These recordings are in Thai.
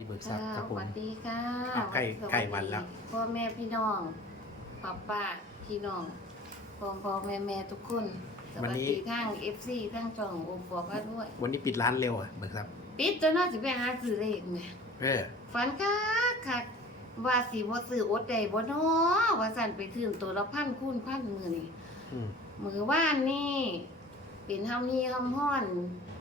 ที่เบิกทรัพย์ครับผสม วัสดีค่ะอะใกล้สสดีใกล้วันแล้ว พ่อแม่พี่น้องป้าป้าพี่น้องพ่อพ่อแม่แม่ทุกคนสวัสดีทั้งเอฟซีทั้งช่องโอปอพาด้วย วันนี้ปิดร้านเร็วอะเบิกทรัพย์ปิดจนน่าจะไปหาซื้อเลขเนี่ยเออฝันคักคักว่าสิบ่ซื้ออดได้บ่น้อว่าสั่นไปถึงตัวละพันคูณพันมือนี่ อืมมือว่านนี่เป็นเฮามีคำฮ้อน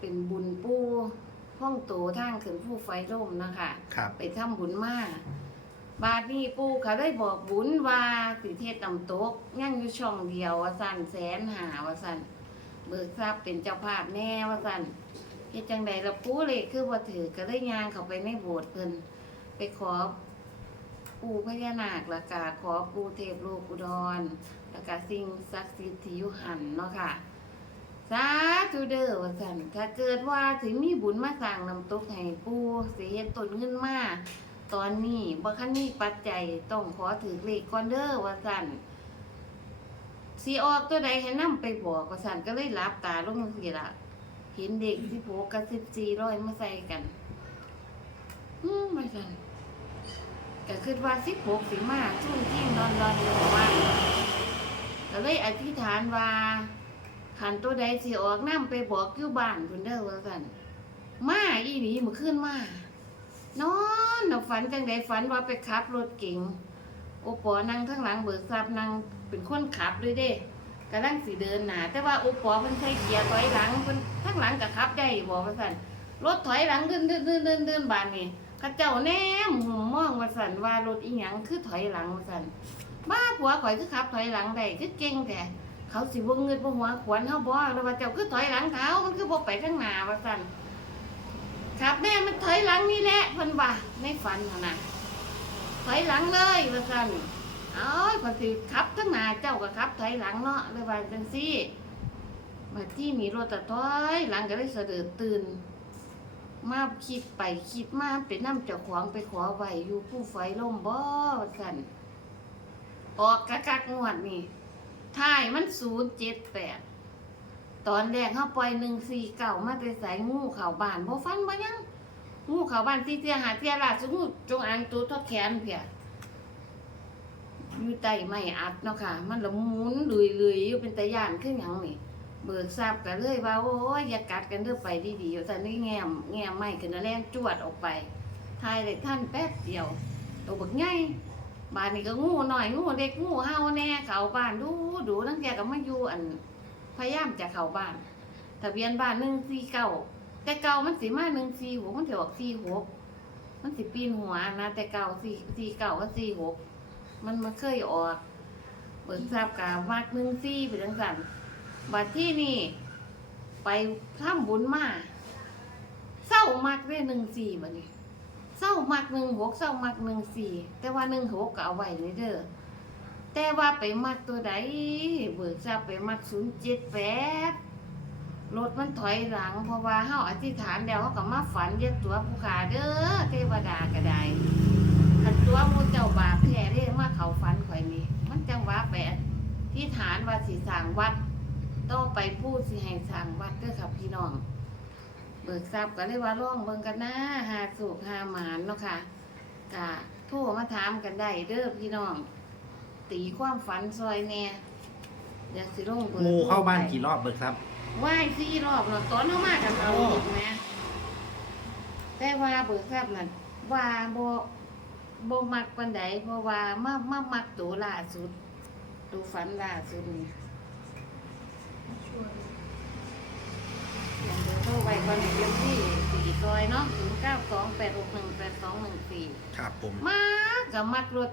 เป็นบุญปู ห้องโตทางขึ้นผู้ไฟร่มนะคะครับ ไปทำบุญมาก บาดนี้ปู่เขาได้บอกบุญว่าสิเทศนำตกยังอยู่ช่องเดียวว่าสั่นแสนหาว่าสั่นเบิกทรัพย์เป็นเจ้าภาพแน่ว่าสั่นเฮ็ดจังใดละปู่เลยคือบ่าถือก็เลยย่างเขาไปในโบสถ์เพิ่นไปขอปู่พญานาคล้วก็ขอปู่เทพโลกอุดรแล้วก็สิ่งศักดิ์สิทธิ์ที่อยู่หันเนาะค่ะ สาธุเด้อว่าซั่นถ้าเกิดว่าถึงมีบุญมาสร้างน้ำตกให้ปู่สิเฮ็ดต้นเงินมาตอนนี้บ่คันมีปัจจัยต้องขอถือเลขก่อนเด้อว่าซั่นสิออกตัวใดให้นำไปบอกว่าซั่นก็เลยหลับตาลงจังซี่ล่ะเห็นเด็ก16กับ14ร้อยมาใส่กันอืมว่าซั่นก็คิดว่า16สิมาช่วงที่ยงดอนอยู่ว่าก็เลยอธิษฐานว่า ขันตัวใดสิออกน้ำไปบอกอยู่บ้านคุณเด้อว่ากันมาอีหลีมื่อคืนมานอนน่ะฝันจังใดฝันว่าไปขับรถเก๋งโอปอนั่งข้างหลังเบิกทรัพย์นั่งเป็นคนขับด้วยเด้กำลังสิเดินหนาแต่ว่าโอปอเพิ่นใช้เกียร์ถอยหลังเพิ่นข้างหลังก็ขับได้บอกว่าสั่นรถถอยหลังเดินเดินเดินเดินเดินบานนี่ข้าเจ้าแนมหูมองว่าสั่นว่ารถอีหยังคือถอยหลังว่าสั่นบ้าผัวข่อยคือขับถอยหลังได้คือเก่งแต่ เขาสิบ่เงินบ่หัวขวัญเฮาบ่แล้วว่าเจ้าคือถอยหลังเท้ามันคือบ่ไปข้างหน้าว่าซั่นครับแม่มันถอยหลังนี่แหละเพิ่นว่าในฝันน่ะนะถอยหลังเลยว่าซั่นเอ้ยพอสิขับข้างหน้าเจ้าก็ขับถอยหลังเนาะเลยว่าจังซี่มาที่มีรถตะถอยหลังก็เลยสดุดตื่นมาคิดไปคิดมาเป็นน้ำเจ้าของไปขอไว้อยู่ผู้ไฟล่มบ่ว่าซั่นออกกะกักงวดนี่ ท้ายมันศูนย์เจ็ดแปดตอนแรกเขาปล่อยหนึ่งสี่เก่ามาแต่ใส่งูเข่าบ้านบ่ฟันบ่ยังงูเข่าบ้านที่เทียหาเทียราชงูจงอางตัวทอดแขนเพียอยู่ใต้ไม้อัดเนาะค่ะ มันละมุนลุยๆอยู่เป็นตะย่านขึ้นหยังนี่เบิกทราบกันเลยว่าโอ้ยอย่ากัดกันเด้อไปดีๆแต่นี่แง้มแง้มไม้ขึ้นแล้วแล่นจวดออกไปทายเลยท่านแป๊บเดียวตัวบักใหญ่ บ้านนี้ก็งูหน่อยงูเด็กงูเห่าแน่เขาบ้านดูดูตั้งแต่ก็มาอยู่อัน พยายามจะเข้าบ้านทะเบียนบ้านหนึ่งสี่เก้าแต่เก่ามันสิมาหนึ่งสี่หกมันเถือออกสี่หกมันสิปีนหัวนะแต่เก่าสี่สี่เก้าก็สี่หกมันมาเคยออกเปิดทราบกามากหนึ่งสี่ไปจังสันบัดที่นี่ ไปทำบุญมาเศร้ามากเลยหนึ่งสี่บัดนี้ เศร้ามักหนึ่งหกเศร้ามักหนึ่งสี่แต่ว่าหนึ่งหกก็เอาไว้เลยเด้อแต่ว่าไปมักตัวใดเบิกทราบไปมักศูนย์เจ็ดแปดรถมันถอยหลัง เพราะว่าเฮาอธิษฐานแล้วเฮาก็มาฝันเรียกตัวผู้ขาเด้อเทวดาก็ได้คันตัวมูเจ้าบาปแท้เด้มาเขาฝันข่อยนี่มันจังว่าไปอธิษฐานว่าสิสร้างวัดต่องไปพูดสิให้สร้างวัดเด้อครับพี่น้อง เบิกทรัพย์ก็เลยว่าร่องเบิ่งกันนะหาสูกหาหมานเนาะค่ะกะโทรมาถามกันได้เด้อพี่น้อง ตีความฝันซอยแหน่อยากสิลงเบอร์งูเข้าบ้านโทรไปกี่รอบเบิกทรัพย์ไหว้สี่รอบเนาะตอนเฮามากันเอาโอ้อีกนะแต่ว่าเบิกทรัพย์นั่นว่าบ่บ่มักปานใดเพราะว่ามามามักตัวล่าสุดตัวฝันล่าสุดนี่ อย่างเดียวโทรไปก่อนเดี๋ยวที่สี่ซอยเนาะ0928618214ครับผม มากับมักรถ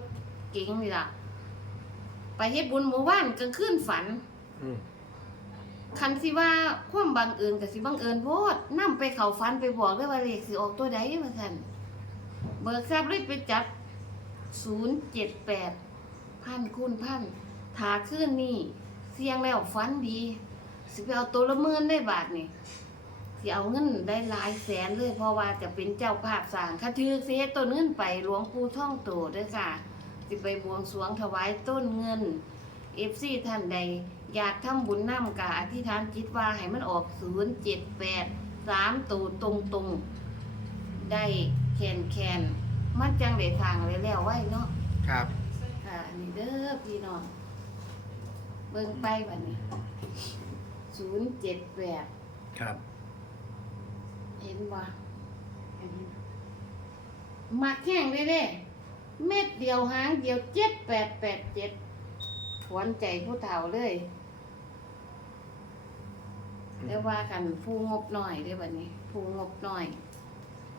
เก๋งนี่ล่ะ ไปเฮ็ดบุญหมู่บ้านกลางคืนฝัน อืมคันสิว่าความบังเอิญกับสิบังเอิญโพดนำไปเข้าฝันไปบอกได้ว่าเลขสิออกตัวใดว่าซั่นเบิกทรัพย์เลยไปจับ078พันคูณพันถาคืนนี้เสียงแล้วฝันดี สิไปเอาตัวละหมื่นได้บาทนี่ สิเอาเงินได้หลายแสนเลยเพราะว่าจะเป็นเจ้าภาพสร้างคันถือสิเฮ็ดต้นเงินไปหลวงปู่ท่องโตเด้อค่ะ สิไปบวงสรวงถวายต้นเงินเอฟซีท่านใด อยากทำบุญนำกะอธิษฐานจิตว่าให้มันออกศูนย์เจ็ดแปดสามตัวตรงตรงๆได้แคนแคนมันจังได้ทางเลยแล้วไว้เนาะครับค่ะอันนี้เด้อพี่น้องเบิ่งไปบัดนี้ศูนย์เจ็ดแปดครับ เห็นบ่มักแห้งเลยเด้เม็ดเดียวหางเดียวเจ็ดแปดแปดเจ็ดหวนใจผู้เฒ่าเลยเรียกว่ากันผู้งบหน่อยเด้อบัดนี้ ผู้งบหน่อย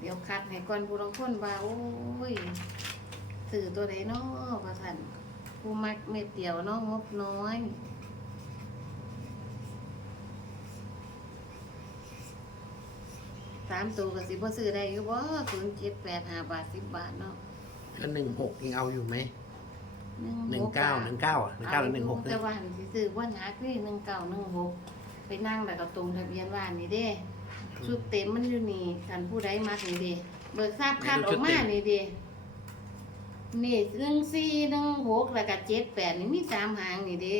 เดี๋ยวคัดให้ก่อนผู้ลางคนว่าโอ้ยสื่อตัวใดเนาะว่าท่านผู้มักเม็ดเดียวเนาะงบน้อย สามตัวก็สิบ่ซื้อได้อยู่บ่ศูนย์เจ็ดแปดห้าบาทสิบบาทเนาะแล้วหนึ่งหกยังเอาอยู่ไหมหหนึ่งเก้าหนึ่งเก้าอะหนึ่งเก้าหรือหนึ่งหกแต่ว่าหันสิซื้อว่านักนี่หนึ่งเก้าหนึ่งหกไปนั่งแล้วก็ตรงทะเบียนบ้านนี่เด้ชุดเต็มมันอยู่นี่คันผู้ใดมาถึงเด้เบิกทราบคัดออกมานี่เด้นี่หนึ่งสี่หนึ่งหกแล้วก็เจ็ดแปดนี่มีสามหางนี่เด้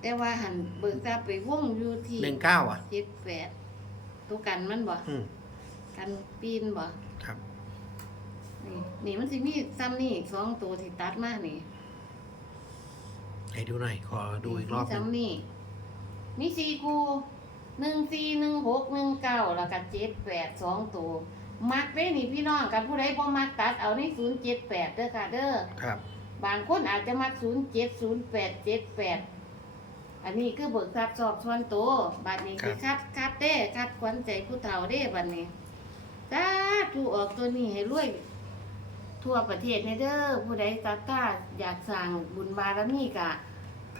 แต่ว่าหันเบิกทราบไปวงอยู่ที่หนึ่งเก้าอะเจ็ดแปด ตัวกันมันบอืกันปีนบ่ครับ นี่นี่มันสิมีซ้ำนี่สองตัวที่ตัดมานี่ให้ดูหน่อย ขอดูอีกรอบหนึงซ้ำนี่มีสี่กูหนึ่งสี่หนึ่งหกหนึ่งเก้าแล้วก็เจ็ดแปดสองตัวมักได้นี่พี่น้องกันผู้ใดบ่มักตัดเอาในศูนย์เจ็ดแปดเด้อค่ะเด้อ ครับ บางคนอาจจะมักจ็ดแปด อันนี้คือเบิกทรัพย์สอบส่วนตัวบัดนี้คือคัดคัดเด้คัดขวัญใจผู้เฒ่าเด้บัดนี้ถ้าถูกออกตัวนี้ให้รวย ทั่วประเทศในเด้อผู้ใดศรัทธาอยากสั่งบุญบารมีกะ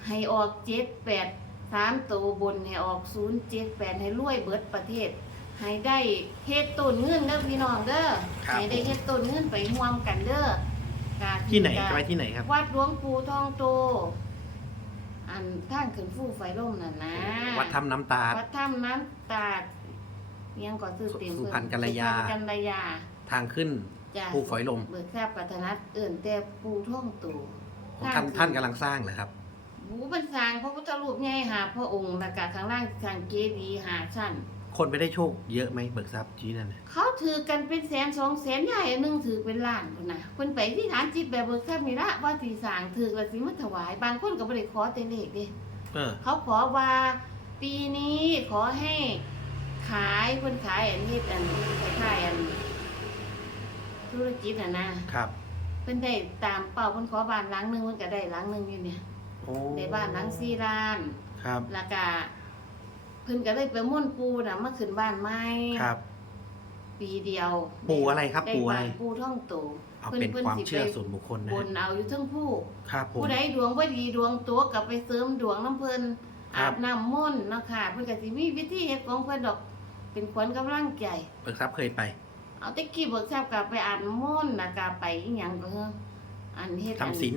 ให้ออกเจ็ดแปดสามตัวบนให้ออกศูนย์เจ็ดแปดให้รวยเบิดประเทศ ให้ได้เฮ็ดต้นเงินเด้อพี่น้องเด้อให้ได้เฮ็ดต้นเงินไปร่วมกันเด้อกะที่ไหนกะจะไปที่ไหนครับ วัดหลวงปู่ทองโต อันทางขึ้นฟูไฟล่มน่ะนะวัดถ้ำน้ำตาลวัดถ้ำน้ำตาดเยังก่อซื้อเต็มสุพรรณกัลยา สุพรรณกัลยาทางขึ้นจ้ะภูฝอยลมเบิกทราบปัทนัดเอื่นแต่ปูท่องตูของท่านท่านกำลังสร้างเหรอครับหูเป็นสร้างพระพุทธรูปใหญ่หาพระองค์แล้วก็ข้างล่างทางเจดีย์หาชั้น คนไปได้โชคเยอะไหมเบิกทรัพย์ที่นั่นน่ะเขาถือกันเป็นแสนสองแสนใหญ่อันหนึงถือเป็นล้านพุ่นนะคนไปที่ฐานจิตแบบเบิกทรัพย์นี่ละว่าสีสร้างถือและสิมาถวาย บางคนก็บ่ได้ขอแต่เลขเด้ เออ เขาขอว่าปีนี้ขอให้ขายคนขายอันนี้อันคล้ายๆอัน ธุรกิจอะนะครับ เพิ่นได้ตามเป้าเพิ่นขอบ้านหลังหนึงเพิ่นก็ได้หลังหนึงอยู่เนี่ยโอ้ได้บ้านหลังสี่ล้าน ครับ แล้วก็ เพิ่นก็เลยไปม่วนปูน่ะมาขึ้นบ้านใหม่ครับ ปีเดียวปู่อะไรครับด้ปู่อะไรบ้านปูท่องโตเอาเป็นความเชื่อส่วนบุคคลนะบนเอาอยู่เทั้งผู้ ครับผม ผู้ใดดวงบ่ดีดวงตัวกลับไปเสริมดวงน้ำเพิ่นครัอาบ บน้ำมนต์เนาะค่ะเพิ่นก็สิมีวิธีเฮ็ดของเพิ่นดอก เป็นขวัญกำลังใจเบิกทรัพย์เคยไป เอาแตะกี้เบิกทราบกลับไปอาบน้ำมนต์แล้วก็ไปอีหยังก็เฮออันเฮ็ดอัน ทำศีล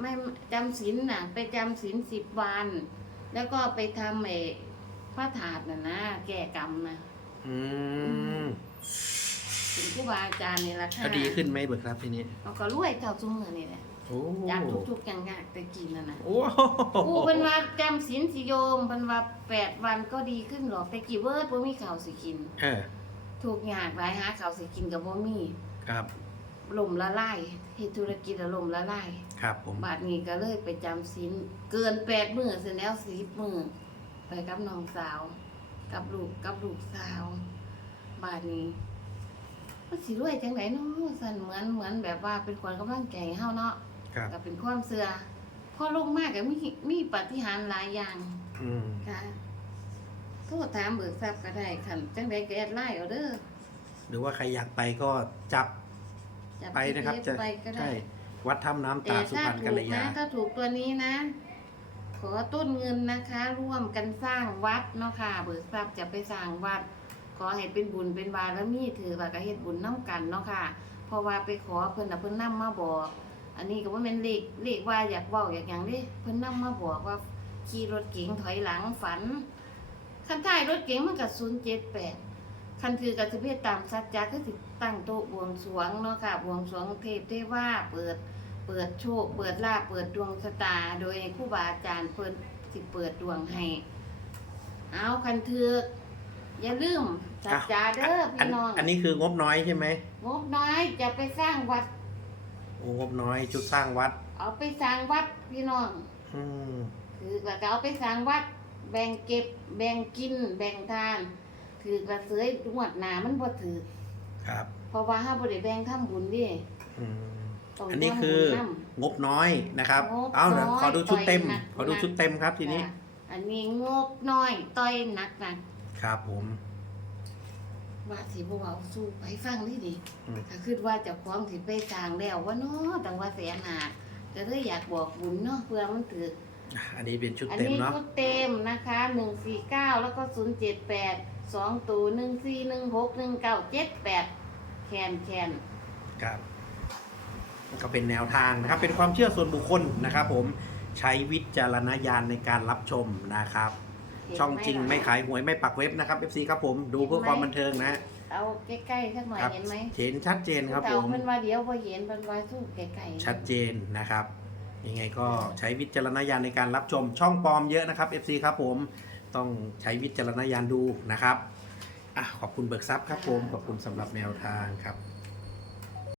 ไม่จำศีลน่ะ ไปจำศีลสิบวัน แล้วก็ไปทำไอ้ พระถาดน่ะนะแก้กรรมนะอืมเป็นครูบาอาจารย์นี่ละค่ะก็ดีขึ้นไหมเบิกทรัพย์ทีนี้ เราก็รวยเท่าซุมือนี่แหละโอ้จากทุกๆอย่างยากแต่กินนั่นน่ะโอ้กูเพิ่นว่าจำศีลสิโยมเพิ่นว่าแปดวันก็ดีขึ้นหรอกแต่กี่เวิร์ดบ่มีข้าวสิกิน เออทุกอย่างหลายหาข้าวสิกินก็บ่มีครับล่มละลายเฮ็ดธุรกิจแล้วล่มละลายครับผมบาดนี้ก็เลยไปจำศีลเกินแปดมื้อเสร็จแล้ว10มื้อ ไปกับน้องสาว กับลูกกับลูกสาวบาดนี้มันสิรวยจังไดเนาะสั่นเหมือนเหมือนแบบว่าเป็นคนกำลังใจให้เฮาเนาะครับ ก็เป็นความเชื่อพอลงมากก็มีมีปาฏิหาริย์หลายอย่างอืมค่ะโทรถามเบิกทรัพย์ก็ได้คันจังไดก็แอดไลน์เอาเด้อหรือว่าใครอยากไปก็จับจับ ไปนะครับ GPS จะไปก็ได้ ใช่วัดถ้ำน้ำแต่ตาสุถ้าพรรณถูกักลยา นะถ้าถูกตัวนี้นะ ขอต้นเงินนะคะ ร่วมกันสร้างวัดเนาะค่ะ เบิกทรัพย์จะไปสร้างวัด ขอให้เป็นบุญเป็นบารมีถือว่าก็เฮ็ดบุญน้กันเนาะค่ะ เพราะว่าไปขอเพิ่นน่ะเพิ่นนำมาบอก อันนี้ก็บ่แม่นเลขเลขว่าอยากเว้าอยากหยังเด้เพิ่นนำมาบอกว่าขี่รถเก๋งถอยหลังฝันคันท้ายรถเก๋งมันก็078คันถือก็สิเฮ็ดตามสัจจะคือสิตั้งโต๊ะบวงสรวงเนาะค่ะบวงสรวงเทพเทวาเปิด เปิดโชค เปิดลาภเปิดดวงชะตา โดยครูบาอาจารย์เพิ่นสิเปิดดวงให้ เอาคันถือกอย่าลืมสัจจาเด้ออันพี่น้องอันนี้คืองบน้อยใช่ไหมงบน้อยจะไปสร้างวัดโอ้งบน้อยชุดสร้างวัด เอาไปสร้างวัดพี่น้องอืมถือกระเอาไปสร้างวัด แบ่งเก็บ แบ่งกิน แบ่งทานถือกระเสยงวดหนามันบ่ถือครับ เพราะว่าเฮาบ่ได้แบ่งทำบุญดิอืม ต้องอันนี้ทำบุญคือนำงบน้อยนะครับ งบเอาเดี๋ยวน้อยขอดูชุดเต็ม ต่อยหนัก ขอดูชุดเต็มครับทีนี้จ้ะอันนี้งบน้อยต่อยหนักหนักครับ ผม ว่าสิบ่เว้าสู้ไปฟังนี่ดิอืม ถ้าคิดว่าเจะคล้าของสิไปสร้างแล้วว่าเนาะตั้งว่าแสนหาก็เลยอยากบอกบุญเนาะเพื่อมันถือ อะอันนี้เป็นชุดอันเต็มนี้เนาะ ชุดเต็มนะคะหนึ่งสี่เก้าแล้วก็ศูนย์เจ็ดแปดสองตัวหนึ่งสี่หนึ่งหกหนึ่งเก้าเจ็ดแปดแคนแคนครับ ก็เป็นแนวทางนะครับ เป็นความเชื่อส่วนบุคคลนะครับ ผมใช้วิจารณญาณในการรับชมนะครับเห็นหช่องจริงไม่ล่ะขายหวยไม่ปักเว็บนะครับ FC ครับผมดูเพื่อความบันเทิงนะเอาใกล้ๆสักหน่อยครับเห็นไหมเห็นชัดเจนครับผเต่าม มันว่าเดี๋ยวพอเห็นมันว่าสู้ไกลๆชัดเจนนะครับ ยังไงก็ใช้วิจารณญาณในการรับชมช่องปลอมเยอะนะครับ FC ครับผมต้องใช้วิจารณญาณดูนะครับอะขอบคุณเบิกทรัพย์ครับผม ขอบคุณสำหรับแนวทางครับ